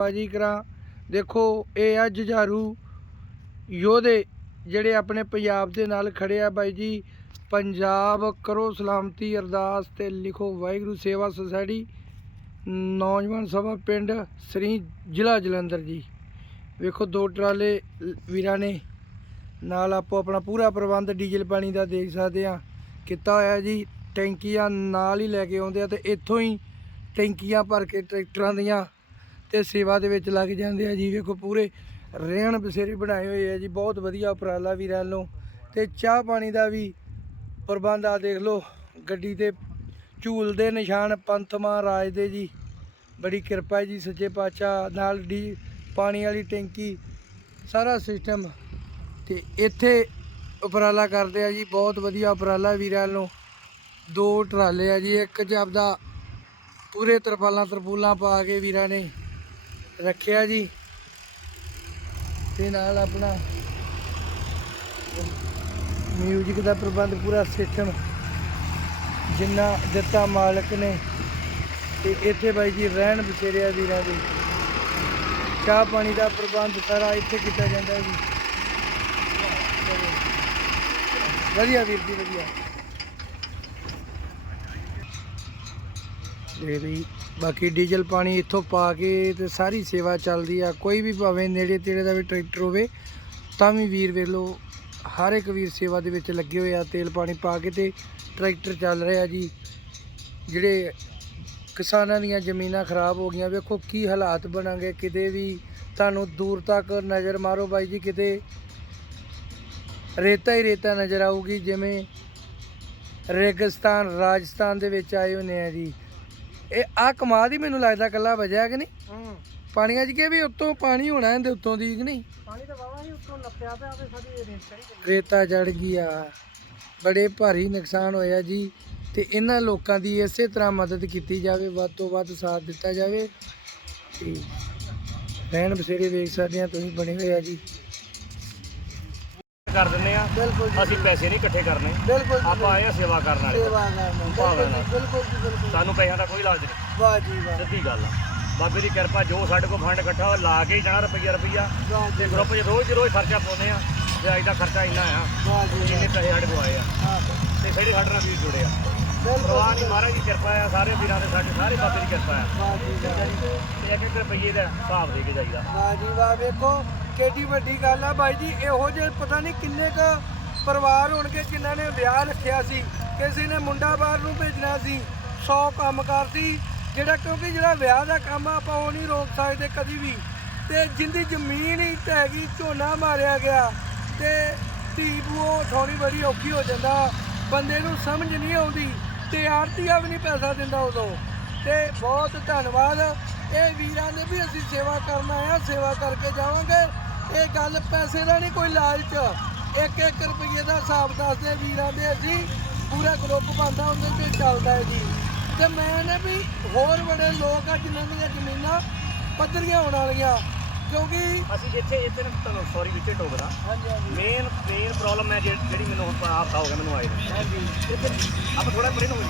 ਬਾਜੀ ਕਰਾਂ। ਦੇਖੋ, ਇਹ ਆ ਜੁਝਾਰੂ ਯੋਧੇ ਜਿਹੜੇ ਆਪਣੇ ਪੰਜਾਬ ਦੇ ਨਾਲ ਖੜੇ ਆ ਬਾਈ ਜੀ। ਪੰਜਾਬ ਕਰੋ ਸਲਾਮਤੀ, ਅਰਦਾਸ ਤੇ ਲਿਖੋ ਵਾਹਿਗੁਰੂ ਸੇਵਾ ਸੁਸਾਇਟੀ ਨੌਜਵਾਨ ਸਭਾ ਪਿੰਡ ਸ੍ਰੀ ਜ਼ਿਲ੍ਹਾ ਜਲੰਧਰ ਜੀ। ਵੇਖੋ, ਦੋ ਟਰਾਲੇ ਵੀਰਾਂ ਨੇ ਨਾਲ ਆਪੋ ਆਪਣਾ ਪੂਰਾ ਪ੍ਰਬੰਧ ਡੀਜ਼ਲ ਪਾਣੀ ਦਾ ਦੇਖ ਸਕਦੇ ਆ। ਕੀਤਾ ਹੋਇਆ ਜੀ, ਟੈਂਕੀਆਂ ਨਾਲ ਹੀ ਲੈ ਕੇ ਆਉਂਦੇ ਆ ਤੇ ਇੱਥੋਂ ਹੀ ਟੈਂਕੀਆਂ ਭਰ ਕੇ ਟਰੈਕਟਰਾਂ ਦੀਆਂ ਤੇ ਸੇਵਾ ਦੇ ਵਿੱਚ ਲੱਗ ਜਾਂਦੇ ਆ ਜੀ। ਵੇਖੋ ਪੂਰੇ ਰਹਿਣ ਬਸੇਰੇ ਬਣਾਏ ਹੋਏ ਆ ਜੀ। ਬਹੁਤ ਵਧੀਆ ਉਪਰਾਲਾ ਵੀ ਰਹਿ ਵੱਲੋਂ ਤੇ ਚਾਹ ਪਾਣੀ ਦਾ ਵੀ ਪ੍ਰਬੰਧ ਆ, ਦੇਖ ਲਓ, ਗੱਡੀ ਤੇ ਝੂਲ ਦੇ ਨਿਸ਼ਾਨ, ਪੰਥ ਮਹਾਰਾਜ ਦੇ ਜੀ। ਬੜੀ ਕਿਰਪਾ ਜੀ, ਸੱਚੇ ਪਾਤਸ਼ਾਹ ਨਾਲ ਡੀ ਪਾਣੀ ਵਾਲੀ ਟੈਂਕੀ, ਸਾਰਾ ਸਿਸਟਮ। ਤੇ ਇੱਥੇ ਉਪਰਾਲਾ ਕਰਦੇ ਆ ਜੀ। ਬਹੁਤ ਵਧੀਆ ਉਪਰਾਲਾ ਵੀਰਾਂ ਵੱਲੋਂ ਦੋ ਟਰਾਲੇ ਆ ਜੀ, ਇੱਕ ਚ ਆਪਦਾ ਪੂਰੇ ਤਰਪਾਲਾਂ ਤਰਪੂਲਾਂ ਪਾ ਕੇ ਵੀਰਾਂ ਨੇ ਰੱਖਿਆ ਜੀ। ਤੇ ਨਾਲ ਆਪਣਾ ਮਿਊਜ਼ਿਕ ਦਾ ਪ੍ਰਬੰਧ ਪੂਰਾ ਸਿਸਟਮ ਜਿੰਨਾ ਦਿੱਤਾ ਮਾਲਕ ਨੇ। ਤੇ ਇੱਥੇ ਬਾਈ ਜੀ ਰਹਿਣ ਬਸੇਰਿਆ ਵੀਰਾਂ ਦੇ। ਚਾਹ ਪਾਣੀ ਦਾ ਪ੍ਰਬੰਧ ਸਾਰਾ ਇੱਥੇ ਕੀਤਾ ਜਾਂਦਾ ਹੈ ਜੀ। ਵਧੀਆ ਵੀਰ ਜੀ, ਵਧੀਆ। ਤੇ ਵੀ ਬਾਕੀ ਡੀਜ਼ਲ ਪਾਣੀ ਇੱਥੋਂ ਪਾ ਕੇ ਤੇ ਸਾਰੀ ਸੇਵਾ ਚੱਲਦੀ ਆ। ਕੋਈ ਵੀ ਭਾਵੇਂ ਨੇੜੇ ਤੇੜੇ ਦਾ ਵੀ ਟਰੈਕਟਰ ਹੋਵੇ, ਤਾਂ ਵੀ ਵੀਰ ਵੇਖ ਲਓ ਹਰ ਇੱਕ ਵੀਰ ਸੇਵਾ ਦੇ ਵਿੱਚ ਲੱਗੇ ਹੋਏ ਆ, ਤੇਲ ਪਾਣੀ ਪਾ ਕੇ ਤੇ ਟਰੈਕਟਰ ਚੱਲ ਰਿਹਾ ਜੀ। ਜਿਹੜੇ ਕਿਸਾਨਾਂ ਦੀਆਂ ਜ਼ਮੀਨਾਂ ਖਰਾਬ ਹੋ ਗਈਆਂ, ਵੇਖੋ ਕੀ ਹਾਲਾਤ ਬਣਾਂਗੇ ਕਿਤੇ ਵੀ ਤੁਹਾਨੂੰ ਦੂਰ ਤੱਕ ਨਜ਼ਰ ਮਾਰੋ ਬਾਈ ਜੀ, ਕਿਤੇ ਰੇਤਾ ਹੀ ਰੇਤਾ ਨਜ਼ਰ ਆਊਗੀ, ਜਿਵੇਂ ਰੇਗਿਸਤਾਨ, ਰਾਜਸਥਾਨ ਦੇ ਵਿੱਚ ਆਏ ਹੁੰਦੇ ਆ ਜੀ। ਇਹ ਆ ਕਮਾਲ ਹੀ ਮੈਨੂੰ ਲੱਗਦਾ ਕੱਲਾ ਵਜਿਆ ਕਿ ਨਹੀਂ? ਹੂੰ। ਪਾਣੀਆਂ 'ਚ ਕਿ ਵੀ ਉੱਤੋਂ ਪਾਣੀ ਹੋਣਾ ਇਹਦੇ ਉੱਤੋਂ ਦੀ ਕਿ ਨਹੀਂ? ਪਾਣੀ ਤਾਂ ਵਾਵਾ ਹੀ ਉੱਤੋਂ ਨੱਪਿਆ ਪਿਆ ਤੇ ਸਾਡੀ ਰੇਤ ਚੜੀ ਗਈ ਰੇਤਾ ਜੜ ਗਈ ਆ ਬੜੇ ਭਾਰੀ ਨੁਕਸਾਨ ਹੋਇਆ ਜੀ ਤੇ ਇਹਨਾਂ ਲੋਕਾਂ ਦੀ ਇਸੇ ਤਰ੍ਹਾਂ ਮਦਦ ਕੀਤੀ ਜਾਵੇ ਵੱਧ ਤੋਂ ਵੱਧ ਸਾਥ ਦਿੱਤਾ ਜਾਵੇ। ਤੇ ਰਹਿਣ ਬਸੇਰੇ ਵੇਖ ਸਕਦੇ ਆ ਤੁਸੀਂ ਬਣੇ ਹੋਏ ਆ ਜੀ। ਕਰ ਦਿੰਨੇ ਆ। ਬਿਲਕੁਲ ਅਸੀਂ ਪੈਸੇ ਨਹੀਂ ਇਕੱਠੇ ਕਰਨੇ। ਬਿਲਕੁਲ ਆਪਾਂ ਆਏ ਆ ਸੇਵਾ ਕਰਨ ਵਾਲੇ ਸੇਵਾ ਕਰਨਾ ਭਾਵਨਾ। ਨਾਲ। ਬਿਲਕੁਲ ਜੀ ਬਿਲਕੁਲ। ਸਾਨੂੰ ਪੈਸਿਆਂ ਦਾ ਕੋਈ ਲਾਲਚ ਨਹੀਂ। ਵਾਹ ਜੀ ਵਾਹ। ਸਿੱਧੀ ਗੱਲ ਆ। ਬਾਬੇ ਦੀ ਕਿਰਪਾ ਜੋ ਸਾਡੇ ਕੋਲ ਫੰਡ ਇਕੱਠਾ ਹੋਇਆ, ਲਾ ਕੇ ਹੀ ਜਾਣਾ ਰੁਪਈਆ ਰੁਪਈਆ। ਵਾਹ ਤੇ ਜੀ ਗਰੁੱਪ 'ਚ ਰੋਜ਼ ਦੀ ਰੋਜ਼ ਖਰਚਾ ਪਾਉਂਦੇ ਆ। ਤੇ ਅੱਜ ਦਾ ਖਰਚਾ ਇੰਨਾ ਆ ਵਾਹ ਜੀ ਜਿੰਨੇ ਪੈਸੇ ਸਾਡੇ ਕੋਲ ਆਏ ਆ। ਹਾਂ। ਤੇ ਸਾਡੇ ਸਾਡੇ ਨਾਲ ਵੀਰ ਜੁੜੇ ਆ। ਬਿਲਕੁਲ ਪ੍ਰਵਾਹ ਨਹੀਂ ਮਹਾਰਾਜ ਦੀ ਕਿਰਪਾ ਆ ਸਾਰੇ ਵੀਰਾਂ ਦੇ ਸਾਡੇ ਸਾਰੇ ਬਾਬੇ ਦੀ ਕਿਰਪਾ ਆ। ਵਾਹ ਜੀ ਵਾਹ। ਤੇ ਇੱਕ ਇੱਕ ਰੁਪਈਏ ਦਾ ਹਿਸਾਬ ਦੇ ਕੇ ਜਾਈਦਾ। ਵਾਹ ਜੀ ਵਾਹ। ਵੇਖੋ ਕਿੱਡੀ ਵੱਡੀ ਗੱਲ ਆ ਬਾਈ ਜੀ, ਇਹੋ ਜਿਹੇ ਪਤਾ ਨਹੀਂ ਕਿੰਨੇ ਕ ਪਰਿਵਾਰ ਹੋਣਗੇ ਜਿਨ੍ਹਾਂ ਨੇ ਵਿਆਹ ਰੱਖਿਆ ਸੀ, ਕਿਸੇ ਨੇ ਮੁੰਡਾ ਬਾਹਰ ਨੂੰ ਭੇਜਣਾ ਸੀ 100 ਕੰਮ ਕਰਦੀ ਜਿਹੜਾ ਕਿਉਂਕਿ ਜਿਹੜਾ ਵਿਆਹ ਦਾ ਕੰਮ ਆ, ਆਪਾਂ ਉਹ ਨਹੀਂ ਰੋਕ ਸਕਦੇ ਕਦੀ ਵੀ। ਤੇ ਜਿੰਦੀ ਜ਼ਮੀਨ ਹੀ ਢਹਿ ਗਈ, ਝੋਨਾ ਮਾਰਿਆ ਗਿਆ, ਤੇ ਧੀ ਬੂਓ ਥੋੜੀ ਬੜੀ ਔਖੀ ਹੋ ਜਾਂਦਾ, ਬੰਦੇ ਨੂੰ ਸਮਝ ਨਹੀਂ ਆਉਂਦੀ, ਤੇ ਆਰਤੀਆ ਵੀ ਨਹੀਂ ਪੈਸਾ ਦਿੰਦਾ ਉਦੋਂ। ਤੇ ਬਹੁਤ ਧੰਨਵਾਦ। ਇਹ ਵੀਰਾਂ ਨੇ ਵੀ ਅਸੀਂ ਸੇਵਾ ਕਰਨਾ ਆ ਸੇਵਾ ਕਰਕੇ ਜਾਵਾਂਗੇ। ਇਹ ਗੱਲ ਪੈਸੇ ਦਾ ਨਹੀਂ ਕੋਈ ਲਾਲਚ। ਇੱਕ ਇੱਕ ਰੁਪਏ ਦਾ ਹਿਸਾਬ ਦੱਸਦੇ ਵੀਰਾਂ ਦੇ ਅਸੀਂ। ਪੂਰਾ ਗਰੁੱਪ ਬੰਦਾ ਉਹਦੇ ਤੇ ਚੱਲਦਾ ਹੈ ਜੀ। ਤੇ ਮੈਂ ਨੇ ਵੀ ਹੋਰ ਬੜੇ ਲੋਕ ਆ ਜਿਨ੍ਹਾਂ ਦੀਆਂ ਜ਼ਮੀਨਾਂ ਪੱਧਰੀਆਂ ਹੋਣ ਵਾਲੀਆਂ। ਕਿਉਂਕਿ ਅਸੀਂ ਜਿੱਥੇ ਇੱਥੇ ਨਾ ਤੁਹਾਨੂੰ ਸੌਰੀ ਵਿੱਚੇ ਟੋਕਦਾ ਹਾਂਜੀ ਹਾਂਜੀ। ਮੇਨ ਮੇਨ ਪ੍ਰੋਬਲਮ ਹੈ ਜਿਹੜੀ ਜਿਹੜੀ ਮੈਨੂੰ ਹੁਣ ਆਪ ਹੋ ਗਿਆ ਮੈਨੂੰ ਆਏ ਨੂੰ। ਹਾਂਜੀ। ਇੱਥੇ ਆਪਾਂ ਥੋੜਾ ਪਰੇ ਨੂੰ ਹੋ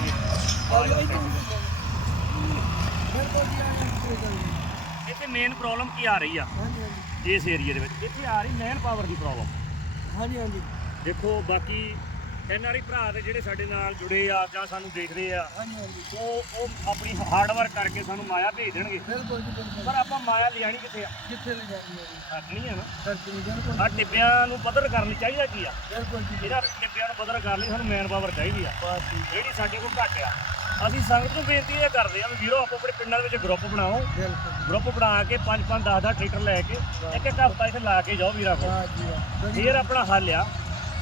ਬਿਲਕੁਲ ਜੀ। ਇੱਥੇ ਮੇਨ ਪ੍ਰੋਬਲਮ ਕੀ ਆ ਰਹੀ ਆ? ਹਾਂਜੀ ਹਾਂਜੀ। ਇਸ ਏਰੀਆ ਦੇ ਵਿੱਚ। ਇੱਥੇ ਆ ਰਹੀ ਮੈਨ ਪਾਵਰ ਦੀ ਪ੍ਰੋਬਲਮ ਹਾਂਜੀ ਹਾਂਜੀ। ਦੇਖੋ ਬਾਕੀ ਐਨਆਰਆਈ ਭਰਾ ਦੇ ਜਿਹੜੇ ਸਾਡੇ ਨਾਲ ਜੁੜੇ ਆ ਜਾਂ ਸਾਨੂੰ ਦੇਖਦੇ ਆ ਹਾਂਜੀ ਹਾਂਜੀ। ਉਹ ਉਹ ਆਪਣੀ ਹਾਰਡ ਵਰਕ ਕਰਕੇ ਸਾਨੂੰ ਮਾਇਆ ਭੇਜ ਦੇਣਗੇ। ਬਿਲਕੁਲ ਜੀ ਬਿਲਕੁਲ। ਪਰ ਆਪਾਂ ਮਾਇਆ ਲਿਆਣੀ ਕਿੱਥੇ ਆ? ਕਿੱਥੇ ਲੈ ਜਾਂਦੀ ਹੈ ਜੀ ਰੱਖਣੀ ਆ ਨਾ। ਨੂੰ ਬਿਲਕੁਲ। ਆ ਟਿੱਬਿਆਂ ਨੂੰ ਪੱਧਰ ਕਰਨੀ ਚਾਹੀਦਾ ਕੀ ਆ? ਬਿਲਕੁਲ ਜੀ ਇਹਦਾ ਟਿੱਬਿਆਂ ਨੂੰ ਪੱਧਰ ਕਰ ਲਈ ਸਾਨੂੰ ਮੈਨ ਪਾਵਰ ਚਾਹੀਦੀ ਆ। ਜਿਹੜੀ ਸਾਡੇ ਕੋਲ ਘੱਟ ਆ। ਅਸੀਂ ਸੰਗਤ ਨੂੰ ਬੇਨਤੀ ਇਹ ਕਰਦੇ ਆ ਵੀ ਵੀਰੋ ਆਪੋ ਆਪਣੇ ਪਿੰਡਾਂ ਦੇ ਵਿੱਚ ਗਰੁੱਪ ਬਣਾਓ। ਬਿਲਕੁਲ। ਗਰੁੱਪ ਬਣਾ ਕੇ 5 5 10 10 ਟਰੈਕਟਰ ਲੈ ਕੇ ਇੱਕ ਇੱਕ ਹਫ਼ਤਾ ਇੱਥੇ ਲਾ ਕੇ ਜਾਓ ਵੀਰਾਂ ਕੋਲ। ਜੀ ਫੇਰ ਆਪਣਾ ਹੱਲ ਆ।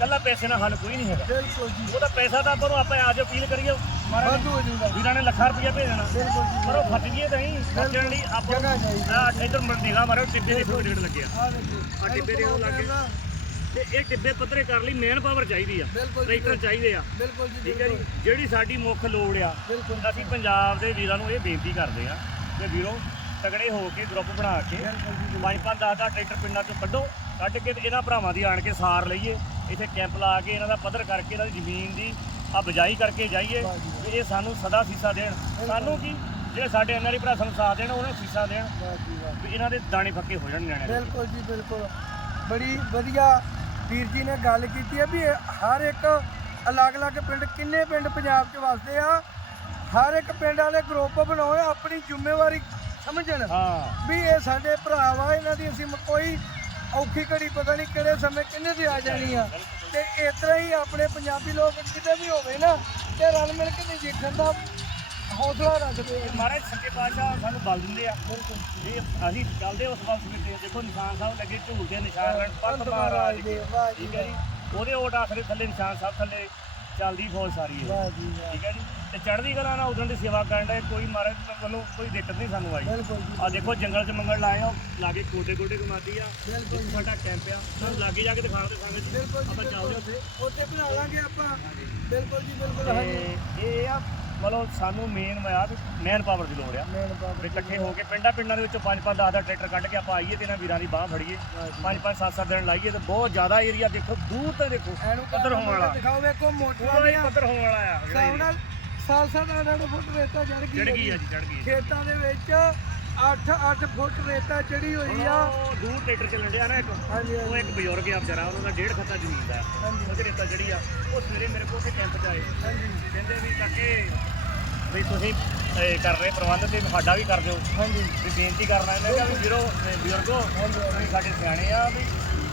ਕੱਲਾ ਪੈਸੇ ਨਾਲ ਹੱਲ ਕੋਈ ਨਹੀਂ ਹੈਗਾ। ਬਿਲਕੁਲ ਜੀ। ਉਹਦਾ ਪੈਸਾ ਤਾਂ ਆਪਾਂ ਨੂੰ ਆਪਾਂ ਆਜੋ ਅਪੀਲ ਕਰੀਏ। ਮਹਾਰਾਜ ਵਾਧੂ ਹੋ ਜਾਊਗਾ ਵੀਰਾਂ ਨੇ ਲੱਖਾਂ ਰੁਪਇਆ ਭੇਜ ਦੇਣਾ। ਬਿਲਕੁਲ ਜੀ। ਪਰ ਉਹ ਫਸ ਗਏ ਤਾਂ ਨਹੀਂ ਫਸਣ ਲਈ ਆਪਾਂ ਆ ਇਧਰ ਮੰਡੀਗਾ ਮਾਰੋ ਟਿੱਬੇ ਦੇ ਥੋੜੇ ਡੇਢ ਲੱਗੇ ਆ। ਟਿੱਬੇ ਦੇ ਉਹ ਲੱਗੇ। ਤੇ ਇਹ ਟਿੱਬੇ ਪੱਧਰੇ ਕਰ ਲਈ ਮੇਨ ਪਾਵਰ ਚਾਹੀਦੀ ਆ। ਬਿਲਕੁਲ ਜੀ ਟਰੈਕਟਰ ਚਾਹੀਦੇ ਆ। ਬਿਲਕੁਲ ਜੀ ਠੀਕ ਹੈ ਜੀ? ਜਿਹੜੀ ਸਾਡੀ ਮੁੱਖ ਲੋੜ ਆ ਬਿਲਕੁਲ। ਅਸੀਂ ਪੰਜਾਬ ਦੇ ਵੀਰਾਂ ਨੂੰ ਇਹ ਬੇਨਤੀ ਕਰਦੇ ਆ ਕਿ ਵੀਰੋ ਤਗੜੇ ਹੋ ਕੇ ਗਰੁੱਪ ਬਣਾ ਕੇ ਬਿਲਕੁਲ ਜੀ ਪੰਜ ਪੰਜ 10 10 ਟਰੈਕਟਰ ਪਿੰਡਾਂ ਚੋਂ ਕੱਢੋ ਕੱਢ ਕੇ ਤੇ ਇਹਨਾਂ ਭਰਾਵਾਂ ਦੀ ਆਣ ਕੇ ਸਾਰ ਲਈਏ। ਇੱਥੇ ਕੈਂਪ ਲਾ ਕੇ ਇਹਨਾਂ ਦਾ ਪੱਧਰ ਕਰਕੇ ਇਹਨਾਂ ਦੀ ਜ਼ਮੀਨ ਦੀ ਆ ਬਜਾਈ ਕਰਕੇ ਜਾਈਏ ਵਾਹ ਜੀ ਵੀ ਇਹ ਸਾਨੂੰ ਸਦਾ ਸੀਸਾ ਦੇਣ। ਸਾਨੂੰ ਕੀ? ਜਿਹੜੇ ਸਾਡੇ ਐਨਆਰਆਈ ਭਰਾ ਸਾਨੂੰ ਸਾਥ ਦੇਣ ਉਹਨਾਂ ਨੂੰ ਫੀਸਾਂ ਦੇਣ। ਵਾਹ ਜੀ ਵਾਹ। ਵੀ ਇਹਨਾਂ ਦੇ ਦਾਣੇ ਪੱਕੇ ਹੋ ਜਾਣ ਨਿਆਣਿਆਂ ਦੇ। ਬਿਲਕੁਲ ਜੀ ਬਿਲਕੁਲ। ਬੜੀ ਵਧੀਆ ਵੀਰ ਜੀ ਨੇ ਗੱਲ ਕੀਤੀ ਹੈ ਵੀ ਹਰ ਇੱਕ ਅਲੱਗ-ਅਲੱਗ ਪਿੰਡ ਕਿੰਨੇ ਪਿੰਡ ਪੰਜਾਬ 'ਚ ਵਸਦੇ ਆ? ਹਰ ਇੱਕ ਪਿੰਡ ਵਾਲੇ ਗਰੁੱਪ ਬਣਾਉਣ ਆਪਣੀ ਜ਼ਿੰਮੇਵਾਰੀ ਸਮਝਣ। ਹਾਂ। ਵੀ ਇਹ ਸਾਡੇ ਭਰਾ ਵਾ ਇਹਨਾਂ ਦੀ ਅਸੀਂ ਮ- ਕੋਈ ਔਖੀ ਘੜੀ ਪਤਾ ਨਹੀਂ ਕਿਹੜੇ ਸਮੇਂ ਕਿੰਨੇ ਦੀ ਆ ਜਾਣੀ ਆ। ਤੇ ਇਸ ਤਰ੍ਹਾਂ ਹੀ ਆਪਣੇ ਪੰਜਾਬੀ ਲੋਕ ਕਿਤੇ ਵੀ ਹੋਵੇ ਨਾ ਤੇ ਰਲ ਮਿਲ ਕੇ ਨਜਿੱਠਣ ਦਾ ਹੌਸਲਾ ਰੱਖਦੇ ਆ। ਮਹਾਰਾਜ ਸੱਚੇ ਪਾਤਸ਼ਾਹ ਸਾਨੂੰ ਬਲ ਦਿੰਦੇ ਆ। ਵੀ ਅਸੀਂ ਚੱਲਦੇ ਉਸ ਵੱਲ ਸਵੇਤੇ ਦੇਖੋ ਨਿਸ਼ਾਨ ਸਾਹਿਬ ਲੱਗੇ ਝੂਲ ਦੇ ਨਿਸ਼ਾਨ ਰਹਿਣ ਪੰਤ ਮਹਾਰਾਜ ਦੇ ਵਾਹ ਜੀ ਠੀਕ ਹੈ ਜੀ। ਉਹਦੇ ਓਟ ਆਖਰੇ ਥੱਲੇ ਨਿਸ਼ਾਨ ਸਾਹਿਬ ਥੱਲੇ ਚੱਲਦੀ ਫੌਜ ਸਾਰੀ ਹੈ ਵਾਹ ਜੀ ਵਾਹ ਠੀਕ ਹੈ ਜੀ। ਤੇ ਚੜ੍ਹਦੀ ਕਲਾ ਨਾਲ ਉਦੋਂ ਦੀ ਸੇਵਾ ਕਰਨ ਦਾ ਕੋਈ ਮਹਾਰਾਜ ਵੱਲੋਂ ਕੋਈ ਦਿੱਕਤ ਨਹੀਂ ਸਾਨੂੰ ਆਈ। ਆ ਦੇਖੋ ਜੰਗਲ 'ਚ ਮੰਗਲ ਲਾਏ ਆ ਲਾਗੇ ਕੋਡੇ ਕੋਡੇ ਕਮਾਤੀ ਆ। ਬਿਲਕੁਲ ਸਾਡਾ ਕੈਂਪ ਆ। ਤੁਹਾਨੂੰ ਲਾਗੇ ਜਾ ਕੇ ਦਿਖਾ ਦੇ ਬਿਲਕੁਲ ਜੀ ਆਪਾਂ ਚੱਲਦੇ। ਉੱਥੇ। ਉੱਥੇ ਬਣਾ ਲਾਂਗੇ ਆਪਾਂ। ਬਿਲਕੁਲ ਜੀ ਬਿਲਕੁਲ। ਹਾਂਜੀ। ਇਹ ਆ ਮਤਲਬ ਸਾਨੂੰ ਮੇਨ ਆ ਵੀ ਮੈਨ ਪਾਵਰ ਦੀ ਲੋੜ ਆ। ਮੇਨ ਬਾਬਾ ਵੀ ਇਕੱਠੇ ਹੋ ਕੇ ਪਿੰਡਾਂ ਪਿੰਡਾਂ ਦੇ ਵਿੱਚੋਂ ਪੰਜ ਪੰਜ 10 10 ਟਰੈਕਟਰ ਕੱਢ ਕੇ ਆਪਾਂ ਆਈਏ ਤੇ ਇਹਨਾਂ ਵੀਰਾਂ ਦੀ ਬਾਹ ਫੜੀਏ। ਪੰਜ ਪੰਜ ਸੱਤ ਸੱਤ ਦਿਨ ਲਾਈਏ ਤੇ ਬਹੁਤ ਜ਼ਿਆਦਾ ਏਰੀਆ ਦੇਖੋ ਦੂਰ ਤੱਕ ਦੇਖੋ ਪੱਧਰ ਹੋਣ ਵਾਲਾ। ਦਿਖਾਓ ਵੇਖੋ ਮੋਟਰਾਂ ਪੂਰਾ ਹੀ ਪੱਧਰ ਹੋਣ ਵਾਲਾ ਆ ਹਿਸਾਬ ਨਾਲ ਸਾਲ ਸਾਲ ਦਾ 8 ਫੁੱਟ ਰੇਤਾ ਚੜ ਗਈ ਚੜ ਗਈ। ਆ ਜੀ ਚੜ ਗਈ ਖੇਤਾਂ ਦੇ ਵਿੱਚ 8 8 ਫੁੱਟ ਰੇਤਾ ਚੜੀ ਹੋਈ ਆ। ਉਹ ਦੂਰ ਟਰੈਕਟਰ ਚੱਲਣ ਡਿਆ ਨਾ ਇੱਕ। ਹਾਂਜੀ ਉਹ ਇੱਕ ਬਜ਼ੁਰਗ ਆ ਵਿਚਾਰਾ ਉਹਨਾਂ ਦਾ ਡੇਢ ਖੱਤਾ ਜ਼ਮੀਨ ਦਾ। ਹਾਂਜੀ। ਉਹਦੇ ਰੇਤਾ ਜਿਹੜੀ ਆ। ਉਹ ਸਵੇਰੇ ਮੇਰੇ ਕੋਲ ਉੱਥੇ ਕੈਂਪ 'ਚ ਆਏ। ਹਾਂਜੀ। ਕਹਿੰਦੇ ਵੀ ਕਾਕੇ ਵੀ ਤੁਸੀਂ ਇਹ ਕਰ ਰਹੇ ਪ੍ਰਬੰਧ ਤੇ ਸਾਡਾ ਵੀ ਕਰ ਦਿਓ। ਹਾਂਜੀ। ਵੀ ਬੇਨਤੀ ਕਰਨਾ ਇਹਨਾਂ ਵੀ ਵੀਰੋ ਬਜ਼ੁਰਗੋ ਤੁਸੀਂ ਸਾਡੇ ਸਿਆਣੇ ਆ ਵੀ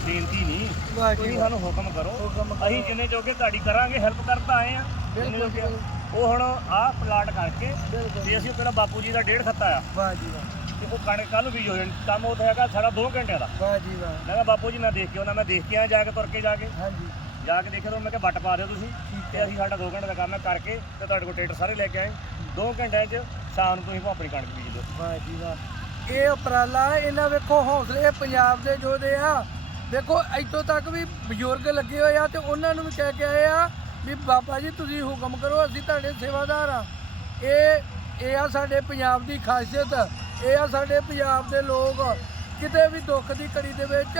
ਬੇਨਤੀ ਨਹੀਂ। ਤੁਸੀਂ। ਸਾਨੂੰ ਹੁਕਮ ਕਰੋ। ਅਸੀਂ ਜਿੰਨੇ ਜੋਗੇ ਤੁਹਾਡੀ ਕਰਾਂਗੇ ਹੈਲਪ ਕਰਦਾ ਆਏ ਆ ਆ। ਉਹ ਹੁਣ ਆਹ ਪਲਾਟ ਕਰਕੇ ਤੇ ਅਸੀਂ ਪਹਿਲਾਂ ਬਾਪੂ ਜੀ ਦਾ ਡੇਢ ਖੱਤਾ ਆ। ਵਾਹ ਜੀ। ਵਾਹ ਤੇ ਉਹ ਕਣਕ ਕੱਲ ਵੀ ਹੋ ਜਾਣੀ। ਕੰਮ ਉਹ ਹੈਗਾ ਸਾਡਾ 2 ਘੰਟਿਆਂ ਦਾ। ਵਾਹ ਜੀ ਵਾਹ ਮੈਂ ਕਿਹਾ ਬਾਪੂ ਜੀ ਮੈਂ ਦੇਖ ਕੇ ਉਹਨਾਂ ਮੈਂ ਦੇਖ ਕੇ ਆਇਆ ਜਾ ਕੇ ਤੁਰ ਕੇ ਜਾ ਕੇ। ਹਾਂਜੀ। ਜਾ ਕੇ ਦੇਖਿਆ ਤਾਂ ਮੈਂ ਕਿਹਾ ਵੱਟ ਪਾ ਦਿਓ ਤੁਸੀਂ ਤੇ ਅਸੀਂ ਸਾਡਾ 2 ਘੰਟੇ ਦਾ ਕੰਮ ਹੈ ਕਰਕੇ ਤੇ ਤੁਹਾਡੇ ਕੋਲ ਟਰੈਕਟਰ ਸਾਰੇ ਲੈ ਕੇ ਆਏ। 2 ਘੰਟਿਆਂ 'ਚ ਸ਼ਾਮ ਨੂੰ ਤੁਸੀਂ ਆਪਣੀ ਕਣਕ ਬੀਜ ਦਿਓ ਵਾਹ ਜੀ ਵਾਹ। ਇਹ ਉਪਰਾਲਾ, ਇਹਨਾਂ ਵੇਖੋ ਹੌਸਲੇ ਪੰਜਾਬ ਦੇ ਯੋਧੇ ਆ। ਦੇਖੋ, ਇੱਥੋਂ ਤੱਕ ਵੀ ਬਜ਼ੁਰਗ ਲੱਗੇ ਹੋਏ ਆ ਤੇ ਉਹਨਾਂ ਨੂੰ ਵੀ ਕਹਿ ਕੇ ਆਏ ਆ ਵੀ ਬਾਬਾ ਜੀ, ਤੁਸੀਂ ਹੁਕਮ ਕਰੋ, ਅਸੀਂ ਤੁਹਾਡੇ ਸੇਵਾਦਾਰ ਆ। ਇਹ ਇਹ ਆ ਸਾਡੇ ਪੰਜਾਬ ਦੀ ਖਾਸੀਅਤ, ਇਹ ਆ ਸਾਡੇ ਪੰਜਾਬ ਦੇ ਲੋਕ। ਕਿਤੇ ਵੀ ਦੁੱਖ ਦੀ ਘੜੀ ਦੇ ਵਿੱਚ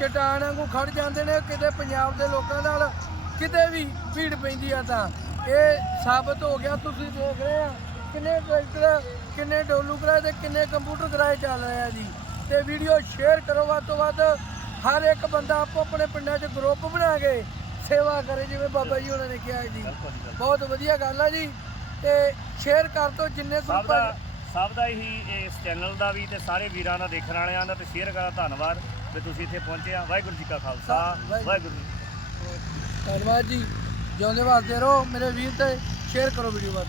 ਚਟਾਨ ਵਾਂਗੂ ਖੜ ਜਾਂਦੇ ਨੇ ਕਿਤੇ ਪੰਜਾਬ ਦੇ ਲੋਕਾਂ ਨਾਲ ਕਿਤੇ ਵੀ ਭੀੜ ਪੈਂਦੀ ਆ ਤਾਂ। ਇਹ ਸਾਬਤ ਹੋ ਗਿਆ ਤੁਸੀਂ ਦੇਖ ਰਹੇ ਆ ਕਿੰਨੇ ਟਰੈਕਟਰ ਕਿੰਨੇ ਡੋਲੂ ਕਰਾਏ ਤੇ ਕਿੰਨੇ ਕੰਪਿਊਟਰ ਕਰਾਏ ਚੱਲ ਰਹੇ ਆ ਜੀ। ਤੇ ਵੀਡੀਓ ਸ਼ੇਅਰ ਕਰੋ ਵੱਧ ਤੋਂ ਵੱਧ। ਹਰ ਇੱਕ ਬੰਦਾ ਆਪੋ ਆਪਣੇ ਪਿੰਡਾਂ 'ਚ ਗਰੁੱਪ ਬਣਾ ਕੇ ਸੇਵਾ ਕਰੇ ਜਿਵੇਂ ਬਾਬਾ ਜੀ ਉਹਨਾਂ ਨੇ ਕਿਹਾ ਜੀ। ਬਹੁਤ ਵਧੀਆ ਗੱਲ ਆ ਜੀ। ਤੇ ਸ਼ੇਅਰ ਕਰ ਦਿਓ ਜਿੰਨੇ ਸਭ ਦਾ ਸਭ ਦਾ ਹੀ ਇਸ ਚੈਨਲ ਦਾ ਵੀ ਤੇ ਸਾਰੇ ਵੀਰਾਂ ਦਾ ਦੇਖਣ ਵਾਲਿਆਂ ਦਾ ਤੇ ਸ਼ੇਅਰ ਕਰਾ ਧੰਨਵਾਦ। ਵੀ ਤੁਸੀਂ ਇੱਥੇ ਪਹੁੰਚੇ ਆ। ਵਾਹਿਗੁਰੂ ਜੀ ਕਾ ਖਾਲਸਾ। ਵਾਹਿਗੁਰੂ। ਜੀ ਧੰਨਵਾਦ ਜੀ। ਜਿਉਂਦੇ ਵਾਸਤੇ ਰਹੋ। ਮੇਰੇ ਵੀਰ ਤੇ ਸ਼ੇਅਰ ਕਰੋ ਵੀਡੀਓ ਨਾ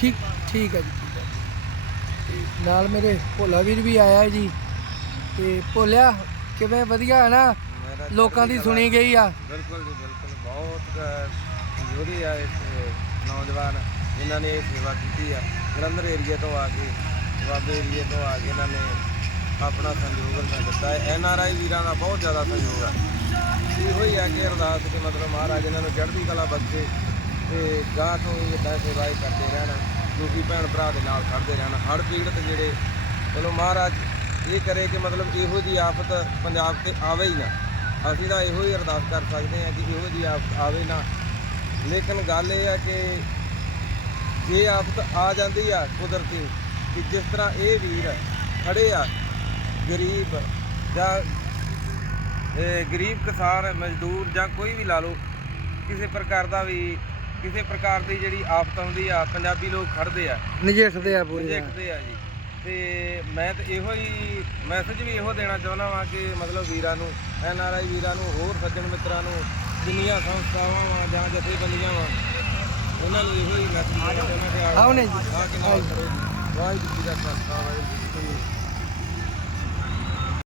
ਠੀਕ ਠੀਕ ਹੈ ਜੀ ਤੇ ਨਾਲ ਮੇਰੇ ਭੋਲਾ ਵੀਰ ਵੀ ਆਇਆ ਜੀ। ਤੇ ਭੋਲਿਆ ਕਿਵੇਂ? ਵਧੀਆ ਹੈ ਨਾ? ਲੋਕਾਂ ਦੀ ਸੁਣੀ ਗਈ ਆ। ਬਿਲਕੁਲ ਜੀ ਬਿਲਕੁਲ। ਬਹੁਤ ਜੋਰੀ ਆ ਇਸ ਨੌਜਵਾਨ। ਜਿਨ੍ਹਾਂ ਨੇ ਇਹ ਸੇਵਾ ਕੀਤੀ ਆ। ਜਲੰਧਰ ਏਰੀਆ ਤੋਂ ਆ ਕੇ ਦੁਆਬੇ ਏਰੀਆ ਤੋਂ ਆ ਕੇ ਇਹਨਾਂ ਨੇ ਆਪਣਾ ਸੰਯੋਗ ਦਿੱਤਾ ਹੈ। ਐਨ ਆਰ ਆਈ ਵੀਰਾਂ ਦਾ ਬਹੁਤ ਜ਼ਿਆਦਾ ਸੰਯੋਗ ਆ। ਇਹੋ ਹੀ ਆ ਕਿ ਅਰਦਾਸ ਕਿ ਮਤਲਬ ਮਹਾਰਾਜ ਇਹਨਾਂ ਨੂੰ ਚੜ੍ਹਦੀ ਕਲਾ ਬਖਸ਼ੇ ਤੇ ਗਾਹ ਤੋਂ ਵੀ ਇਦਾਂ ਸੇਵਾ ਹੀ ਕਰਦੇ ਰਹਿਣ, ਕਿਉਂਕਿ ਭੈਣ ਭਰਾ ਦੇ ਨਾਲ ਖੜਦੇ ਰਹਿਣ। ਹੜ ਪੀੜਤ ਜਿਹੜੇ, ਚਲੋ ਮਹਾਰਾਜ ਇਹ ਕਰੇ ਕਿ ਮਤਲਬ ਇਹੋ ਜੀ ਆਫਤ ਪੰਜਾਬ ਤੇ ਆਵੇ ਹੀ ਨਾ। ਅਸੀਂ ਤਾਂ ਇਹੋ ਹੀ ਅਰਦਾਸ ਕਰ ਸਕਦੇ ਹਾਂ ਕਿ ਇਹੋ ਜੀ ਆਫਤ ਆਵੇ ਨਾ। ਲੇਕਿਨ ਗੱਲ ਇਹ ਆ ਕਿ ਜੇ ਆਫਤ ਆ ਜਾਂਦੀ ਆ ਕੁਦਰਤੀ ਕਿ ਜਿਸ ਤਰ੍ਹਾਂ ਇਹ ਵੀਰ ਖੜੇ ਆ ਗਰੀਬ ਜਾਂ ਇਹ ਗਰੀਬ ਕਿਸਾਨ ਮਜ਼ਦੂਰ ਜਾਂ ਕੋਈ ਵੀ ਲਾ ਲਓ ਕਿਸੇ ਪ੍ਰਕਾਰ ਦਾ ਵੀ ਕਿਸੇ ਪ੍ਰਕਾਰ ਦੀ ਜਿਹੜੀ ਆਫਤ ਆਉਂਦੀ ਆ ਪੰਜਾਬੀ ਲੋਕ ਖੜਦੇ ਆ। ਨਜਿੱਠਦੇ ਆ ਪੂਰੀ ਦੇਖਦੇ ਆ ਜੀ। ਤੇ ਮੈਂ ਤਾਂ ਇਹੋ ਹੀ ਮੈਸੇਜ ਵੀ ਇਹੋ ਦੇਣਾ ਚਾਹੁੰਦਾ ਵਾਂ ਕਿ ਮਤਲਬ ਵੀਰਾਂ ਨੂੰ ਐਨ ਆਰ ਆਈ ਵੀਰਾਂ ਨੂੰ ਹੋਰ ਸੱਜਣ ਮਿੱਤਰਾਂ ਨੂੰ ਜਿੰਨੀਆਂ ਸੰਸਥਾਵਾਂ ਵਾਂ ਜਾਂ ਜਥੇਬੰਦੀਆਂ ਵਾਂ ਉਹਨਾਂ ਨੂੰ ਇਹੋ ਹੀ ਮੈਸੇਜ ਦੇਣਾ ਚਾਹੁੰਦਾ ਕਿ ਆਓ ਨੇ ਜੀ। ਆ ਕੇ ਨਾਲ ਕਰੋ